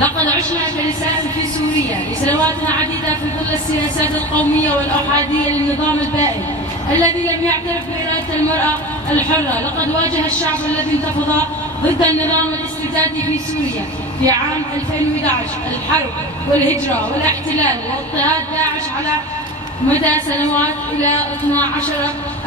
لقد عشنا كنساء في سوريا لسنوات عديدة في ظل السياسات القومية والأحادية للنظام البائد الذي لم يعترف بإرادة المرأة الحرة. لقد واجه الشعب الذي انتفض ضد النظام الاستبدادي في سوريا في عام 2011 الحرب والهجرة والاحتلال واضطهاد داعش على مدى سنوات إلى 12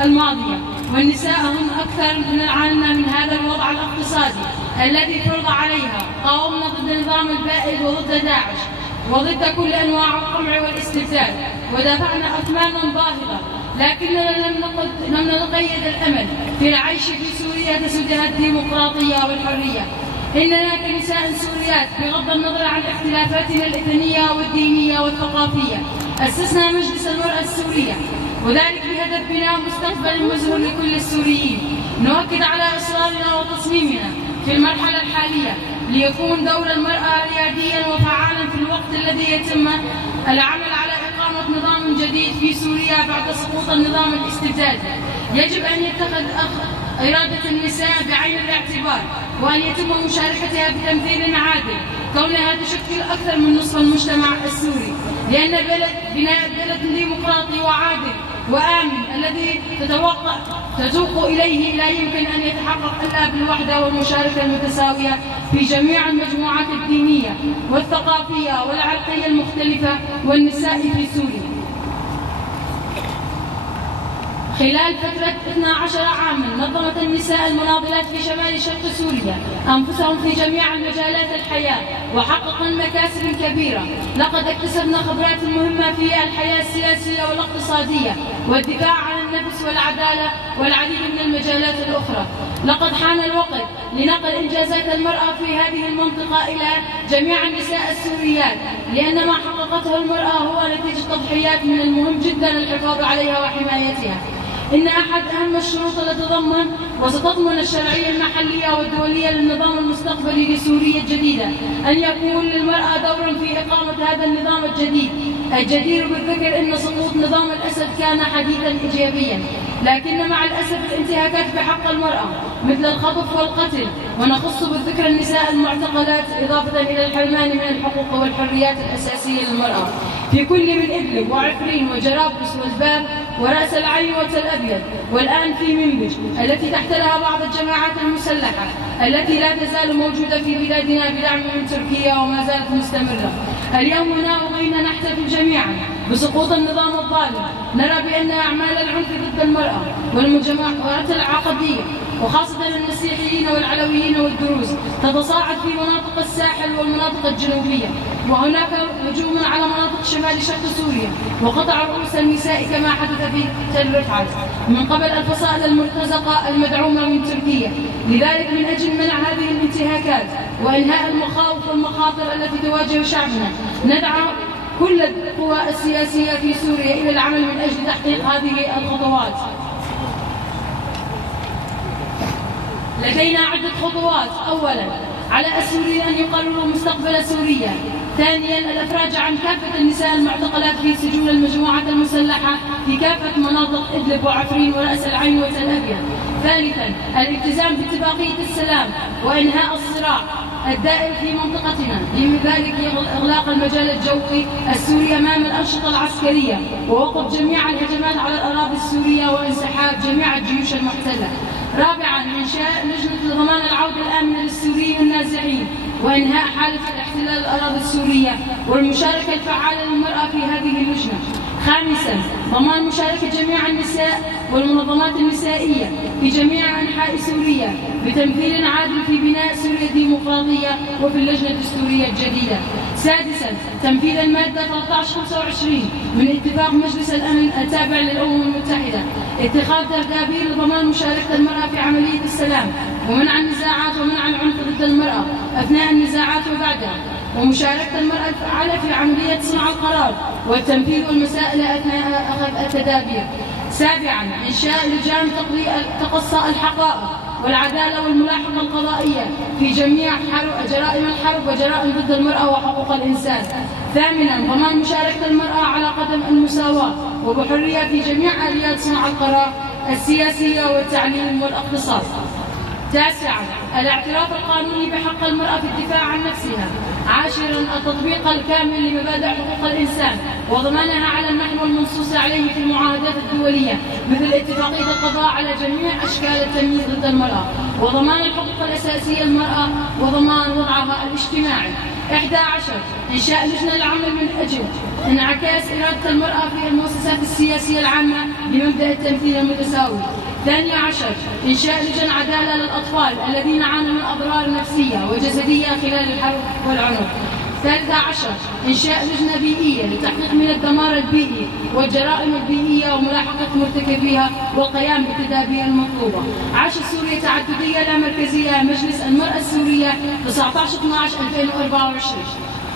الماضية، والنساء هم أكثر من العانة من هذا الوضع الاقتصادي الذي فرض عليها. قاومنا ضد النظام البائد وضد داعش وضد كل أنواع القمع والاستبداد، ودافعنا أثمانا باهظة، لكننا لم نقيد الأمل في العيش في سوريا تسودها الديمقراطية والحرية. إننا كنساء سوريات بغض النظر عن اختلافاتنا الإثنية والدينية والثقافية أسسنا مجلس المرأة السورية، وذلك بهدف بناء مستقبل مزهور لكل السوريين. نؤكد على إصرارنا وتصميمنا في المرحلة الحالية ليكون دور المرأة رياديا وفعالا في الوقت الذي يتم العمل على إقامة نظام جديد في سوريا بعد سقوط النظام الاستبدادي. يجب أن يتخذ إرادة النساء بعين الاعتبار، وأن يتم مشاركتها بتمثيل عادل كونها تشكل أكثر من نصف المجتمع السوري، لأن بناء بلد ديمقراطي وعادل وآمن الذي تتوق إليه لا يمكن أن يتحقق إلا بالوحدة والمشاركة المتساوية في جميع المجموعات الدينية والثقافية والعرقية المختلفة والنساء في سوريا. خلال فترة 12 عاما نظمت النساء المناضلات في شمال شرق سوريا أنفسهم في جميع المجالات الحياة وحققن مكاسب كبيرة. لقد اكتسبنا خبرات مهمة في الحياة السياسية والاقتصادية والدفاع عن النفس والعدالة والعديد من المجالات الأخرى. لقد حان الوقت لنقل إنجازات المرأة في هذه المنطقة إلى جميع النساء السوريات، لأن ما حققته المرأة هو نتيجة تضحيات من المهم جدا الحفاظ عليها وحمايتها. إن أحد أهم الشروط التي تضمن وستضمن الشرعية المحلية والدولية للنظام المستقبلي لسوريا الجديدة أن يكون للمرأة دور في إقامة هذا النظام الجديد. الجدير بالذكر أن سقوط نظام الأسد كان حديثا إيجابيا، لكن مع الأسف الانتهاكات بحق المرأة مثل الخطف والقتل، ونخص بالذكر النساء المعتقلات إضافة إلى الحرمان من الحقوق والحريات الأساسية للمرأة في كل من إدلب وعفرين وجرابلس والباب ورأس العين وتل أبيض، والآن في منبج التي تحتلها بعض الجماعات المسلحة التي لا تزال موجودة في بلادنا بدعم من تركيا وما زالت مستمرة. اليوم ناويين نحتفل جميعا بسقوط النظام الظالم. نرى بأن أعمال العنف ضد المرأة والمجامعات العقدية وخاصة المسيحيين والعلويين والدروز تتصاعد في مناطق الساحل والمناطق الجنوبية، وهناك هجوم على مناطق شمال شرق سوريا وقطع رؤوس النساء كما حدث في تل رفعت من قبل الفصائل المرتزقة المدعومة من تركيا. لذلك من أجل منع هذه الانتهاكات وإنهاء المخاوف والمخاطر التي تواجه شعبنا ندعو كل القوى السياسية في سوريا إلى العمل من أجل تحقيق هذه الخطوات. لدينا عدة خطوات. أولا، على السوريين أن يقرروا مستقبل سوريا. ثانيا، الإفراج عن كافة النساء المعتقلات في سجون المجموعات المسلحة في كافة مناطق إدلب وعفرين ورأس العين وتل أبيض. ثالثا، الالتزام باتفاقية السلام وإنهاء الصراع الدائر في منطقتنا، لذلك إغلاق المجال الجوي السوري أمام الأنشطة العسكرية ووقف جميع الهجمات على الأراضي السورية وانسحاب جميع الجيوش المحتلة. رابعا، إنشاء لجنة لضمان العودة الآمنة للسوريين النازحين وإنهاء حالة الاحتلال الأراضي السورية والمشاركة الفعالة للمرأة في هذه اللجنة. خامسا، ضمان مشاركة جميع النساء والمنظمات النسائية في جميع أنحاء سوريا بتمثيل عادل في بناء سوريا الديمقراطية وفي اللجنة السورية الجديدة. سادسا، تنفيذ المادة 1325 من اتفاق مجلس الأمن التابع للأمم المتحدة، اتخاذ تدابير لضمان مشاركة المرأة في عملية السلام ومنع النزاعات ومنع العنف ضد المرأة أثناء النزاعات وبعدها، ومشاركة المرأة الفعالة في عملية صنع القرار والتنفيذ والمسائل أثناء أخذ التدابير. سابعا، إنشاء لجان تقصى الحقائق والعدالة والملاحقة القضائية في جميع جرائم الحرب وجرائم ضد المرأة وحقوق الإنسان. ثامنا، ضمان مشاركة المرأة على قدم المساواة وبحرية في جميع آليات صنع القرار السياسية والتعليم والاقتصاد. 9. الاعتراف القانوني بحق المرأة في الدفاع عن نفسها. 10. التطبيق الكامل لمبادئ حقوق الإنسان وضمانها على النحو المنصوص عليه في المعاهدات الدولية، مثل اتفاقية القضاء على جميع أشكال التمييز ضد المرأة، وضمان الحقوق الأساسية للمرأة وضمان وضعها الاجتماعي. 11. إنشاء لجنة العمل من أجل انعكاس إرادة المرأة في المؤسسات السياسية العامة بمبدأ التمثيل المتساوي. 12. إنشاء لجنة عدالة للأطفال الذين عانوا من أضرار نفسية وجسدية خلال الحرب والعنف. 13. إنشاء لجنة بيئية للتحقيق من الدمار البيئي والجرائم البيئية وملاحقة مرتكبيها والقيام بالتدابير المطلوبة. 10. سوريا تعددية لا مركزية. مجلس المرأة السورية 19/12/2024.